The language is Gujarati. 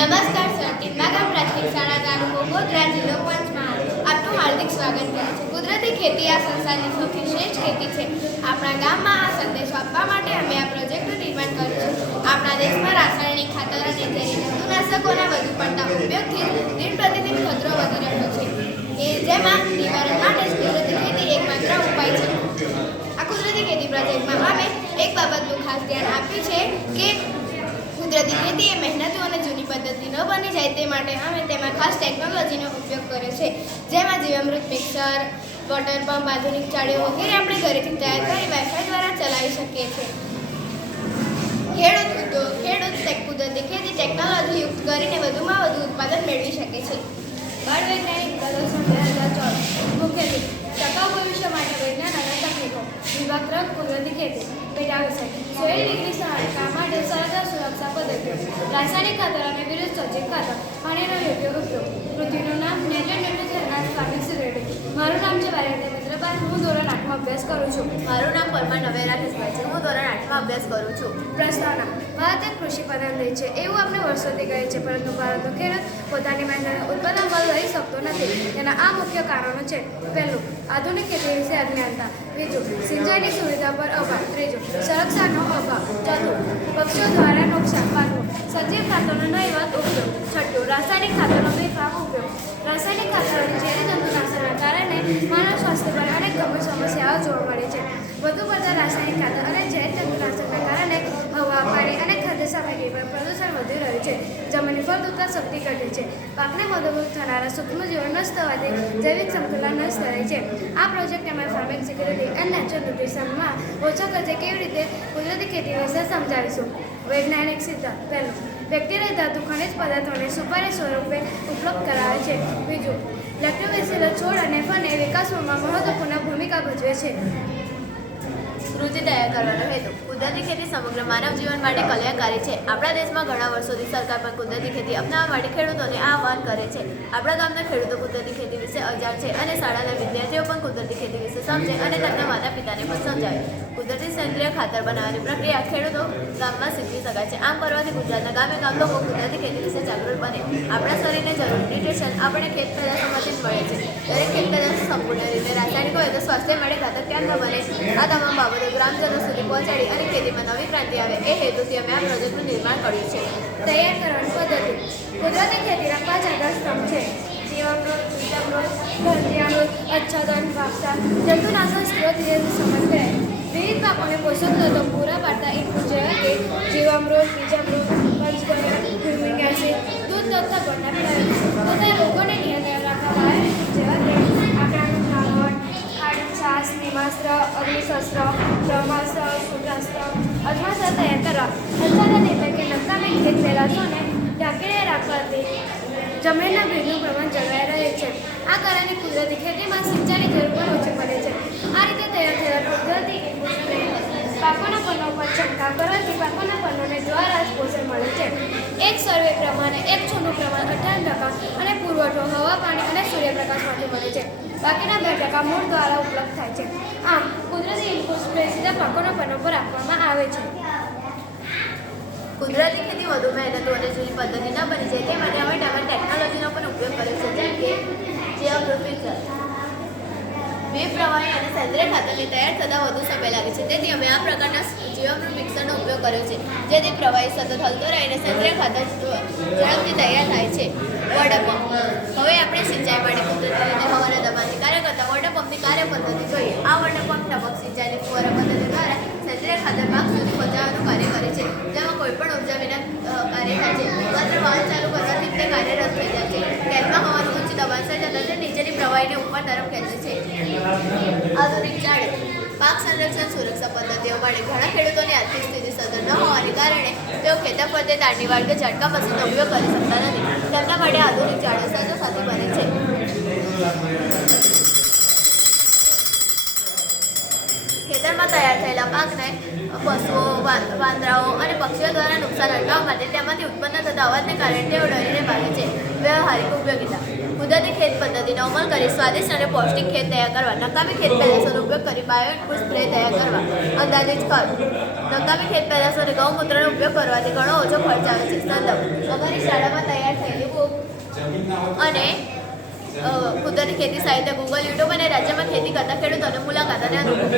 નમસ્કાર સર, ટીમ્બાગામ પ્રાથમિક શાળા તાલુકો ગોધરા જિલ્લો પંચમહાલ આપનું હાર્દિક સ્વાગત કરે છે. કુદરતી ખેતી આ સંસારની સૌથી શ્રેષ્ઠ ખેતી છે. આપણા ગામમાં આ સંદેશો આપવા માટે અમે આ પ્રોજેક્ટનું નિર્માણ કર્યું છે. આપણા દેશમાં રાસાયણિક ખાતર અને ઝેરી જંતુનાશકોના વધુ પડતા ઉપયોગથી દિન પ્રતિદિન ખતરો વધી રહ્યો છે, જેમાં નિવારણ માટે કુદરતી ખેતી એકમાત્ર ઉપાય છે. આ કુદરતી ખેતી પ્રોજેક્ટમાં અમે એક બાબતનું ખાસ ધ્યાન આપ્યું છે કે કુદરતી ખેતી એ મહેનતુ અને જૂની પદ્ધતિ ન બની જાય તે માટે અમે તેમાં ખાસ ટેકનોલોજીનો ઉપયોગ કર્યો છે, જેમાં જીવામૃત મિક્સર, વોટર પંપ, આધુનિક ચાળીઓ વગેરે આપણે ઘરેથી તૈયાર કરી વાઇફાઈ દ્વારા ચલાવી શકીએ છીએ. ખેડૂત કુદરતી ખેતી ટેકનોલોજી યુક્ત કરીને વધુમાં વધુ ઉત્પાદન મેળવી શકે છે. બાળ વૈજ્ઞાનિક પ્રદર્શન 2024 મુખ્યત્વે ટકાઉ ભવિષ્ય માટે વિજ્ઞાન અને તકનીકો. વિભાગ 3 કુદરતી ખેતી. પેટા વિષય 16 ડિગ્રી સહાયતા માટે સરળ સુરક્ષા પદ્ધતિઓ. રાસાયણિક ખાતર અને વિરુદ્ધ સજીવ ખાતર. પાણીનો યોગ્ય ઉપયોગ. પૃથ્વીનું નામ nature nutrition and farming security. મારું નામ છે ભારતીય મિત્રપાલ. હું ધોરણ 8માં અભ્યાસ કરું છું. મારું નામ પરમાર નવેરા કેશભાઈ છે. હું ધોરણ 8માં અભ્યાસ કરું છું. પ્રસ્તાવના. ભારત એક કૃષિ પ્રધાન દેશ છે એવું આપણે વર્ષોથી કહે છે, પરંતુ ભારતનો ખેડૂત પોતાની મહેનતને ઉત્પાદન પર લઈ શકતો નથી. તેના આ મુખ્ય કારણો છે. પહેલું, આધુનિક ખેતી વિશે અજ્ઞાનતા. બીજું, સિંચાઈની સુવિધા પર અભાવ. ત્રીજું, સંરક્ષણનો અભાવ. ચોથું, પક્ષીઓ દ્વારા નુકસાન. પાંચમું, સજીવ ખાતરનો નહીવત ઉપયોગ. છઠ્ઠું, રાસાયણિક ખાતરનો બેફામ ઉપયોગ. રાસાયણિક ખાતરોની ઝેરી જંતુનાશકના કારણે માનવ સ્વાસ્થ્ય પર અનેક ગંભીર સમસ્યાઓ જોવા મળે છે. વધુ પડતા રાસાયણિક ખાતર અને ઝેરી જંતુનાશકના કારણે હવા, પાણી અને ખાદ્ય સામગ્રી પર પ્રદૂષણ વધી રહ્યું છે. જમીનની ફળદ્રુપતા શક્તિ ઘટે છે. પાકને મદદરૂપ થનારા સૂક્ષ્મજીવો નષ્ટ થવાથી જૈવિક સંતુલન નષ્ટ થાય છે. આ પ્રોજેક્ટ એમાં ફાર્મિંગ સિક્યુરિટી એન્ડ નેચરલ ન્યુટ્રિશનમાં ઓછા ખર્ચે કેવી રીતે કુદરતી ખેતી વિશે સમજાવીશું. વૈજ્ઞાનિક સિદ્ધાંત. પહેલું, બેક્ટેરિયા ધાતુ ખનિજ પદાર્થોને સુપારી સ્વરૂપે ઉપલબ્ધ કરાવે છે. બીજું, લેક્ટોબેસિલસ છોડ અને ફળને વિકાસમાં મહત્વપૂર્ણ ભૂમિકા ભજવે છે. કૃષિ તૈયાર કરવાનો હેતુ. કુદરતી ખેતી સમગ્ર માનવ જીવન માટે કલ્યાણકારી છે. આપણા દેશમાં ઘણા વર્ષોથી સરકાર પણ કુદરતી ખેતી અપનાવવા માટે ખેડૂતોને આહ્વાન કરે છે. આપણા ગામના ખેડૂતો કુદરતી ખેતી વિશે અજાણ છે અને શાળાના વિદ્યાર્થીઓ પણ કુદરતી ખેતી વિશે સમજે અને તેમના માતા પિતાને પણ સમજાવે. કુદરતી સેન્દ્રિય ખાતર બનાવવાની પ્રક્રિયા ખેડૂતો ગામમાં શીખવી શકાય છે. આમ કરવાથી ગુજરાતના ગામે ગામ લોકો કુદરતી ખેતી વિશે જાગૃત બને. આપણા શરીરને જરૂરી ન્યુટ્રિશન આપણે ખેત પેદાશોમાંથી જ મળે છે. દરેક ખેત પેદાશો સંપૂર્ણ રીતે રાસાયણિક હોય તો સ્વાસ્થ્ય માટે ઘાતક ક્યાં ન બને. આ તમામ બાબતો ગ્રામજનો સુધી પહોંચાડી અને ખેતીમાં નવી ક્રાંતિ આવે એ હેતુથી અમે આ પ્રોજેક્ટનું નિર્માણ કર્યું છે. તૈયાર કરવાની પદ્ધતિ. કુદરતી ખેતીના 5 આધાર સ્તંભ છે. જીવામૃત, બીજામૃત, ગંધ્યામૃત, આચ્છાદન, વાપસા, જંતુનાશક સ્ત્રોત સમન્વય. વિવિધ પાકોને પોષક તત્વો પૂરા પાડતા ઇનપુટ જેવા કે જીવામૃત, બીજામૃત, પંચગવ્ય, હ્યુમિક એસિડ, દૂધ તથા ગોળના પ્રયોગ તથા રોગોને નિયંત્રણ રાખવા બાયોટિક જેવા કે આંકડાનું દ્રાવણ, ખાંડ, છાશ, નિમાસ્ત્ર, અગ્નિશસ્ત્ર, બ્રહ્માસ્ત્ર, સૂર્યાસ્ત્ર, અજમાસ્ત્ર તૈયાર કરવા. આચ્છાદન એટલે કે નકામી ખેત પેદાશોને ઢાંકીને રાખવાથી જમીનના ભેજનું પ્રમાણ જળવાઈ રહે છે. આ કારણે કુદરતી ખેતીમાં સિંચાઈની જરૂર પણ ઓછી પડે છે. આ રીતે તૈયાર થયેલા કુદરતી ઇનપુટ્સને પાકોના પન્નો પર છંટકાવ કરવાથી પાકોના પન્નોને દ્વારા જ પોષણ મળે છે. એક સર્વે પ્રમાણે એક છોડનું પ્રમાણ 58% અને પુરવઠો હવા, પાણી અને સૂર્યપ્રકાશમાંથી મળે છે. બાકીના 2% મૂળ દ્વારા ઉપલબ્ધ થાય છે. આમ કુદરતી ઇનપુટ્સને સીધા પાકોના પન્નો પર આપવામાં આવે છે. કુદરતી ખેતી વધુ મહેનતુ અને જૂની પદ્ધતિ ન બની જાય તે માટે અમે તેમાં ટેકનોલોજીનો પણ ઉપયોગ કર્યો છે, જેમ કે જીવામૃત મિક્સર. પ્રવાહી અને સેન્દ્રિય ખાતરને તૈયાર થતાં વધુ સમય લાગે છે, તેથી અમે આ પ્રકારના જીવામૃત મિક્સરનો ઉપયોગ કર્યો છે, જેથી પ્રવાહી સતત હલતો રહીને સેન્દ્રિય ખાતર ઝડપથી તૈયાર થાય છે. Water pump. હવે આપણે સિંચાઈ માટે કુદરતી રીતે હવાના દબાણથી કાર્ય કરતા વોટર પંપની કાર્ય પદ્ધતિ જોઈએ. આ વોટર પંપ ટપક સિંચાઈની ફુવારા પદ્ધતિ દ્વારા સેન્દ્રિય ખાતર પાક સુધી પહોંચાડવાનું કાર્ય કરે છે, જેમાં કોઈપણ ઉર્જા વિના કાર્ય થાય છે. માત્ર વાલ્વ ચાલુ કરવાથી તે કાર્યરત થઈ જાય છે. કેનમાં હવાનું ઊંચું દબાણ સર્જાતા તે નીચેની પ્રવાહીને ઉપર તરફ ખેંચે છે. આધુનિક જાળી. પાક સંરક્ષણ સુરક્ષા પદ્ધતિઓ માટે ઘણા ખેડૂતોની આર્થિક સ્થિતિ સધન ન હોવાને કારણે તેઓ ખેતર ફરતે તારની વાડ કે ઝટકા મશીનનો ઉપયોગ કરી શકતા નથી. તેમના માટે આધુનિક જાળીઓ સરળતાથી બને છે. ખેતરમાં તૈયાર થયેલા પાકને પશુઓ, વાંદરાઓ અને પક્ષીઓ દ્વારા નુકસાન અટકાવવા માટે તેમાંથી ઉત્પન્ન થતા અવાજને કારણે તેઓ ડરીને ભાગે છે. વ્યવહારિક ઉપયોગિતા. કુદરતી ખેત પદ્ધતિનો અમલ કરી સ્વાદિષ્ટ અને પૌષ્ટિક ખેત તૈયાર કરવા. નકામી ખેત પેદાશોનો ઉપયોગ કરી બાયોઇનપુટ સ્પ્રે તૈયાર કરવા. અંદાજિત ખર્ચ. નકામી ખેત પેદાશોને ગૌમૂત્રનો ઉપયોગ કરવાથી ઘણો ઓછો ખર્ચ આવે છે. સંદર્ભ. અમારી શાળામાં અને કુદરતી ખેતી સાહિત્ય ગૂગલ યુટ્યુબ અને રાજ્યમાં ખેતી કરતા ખેડૂતોને મુલાકાત અને અનુભવ.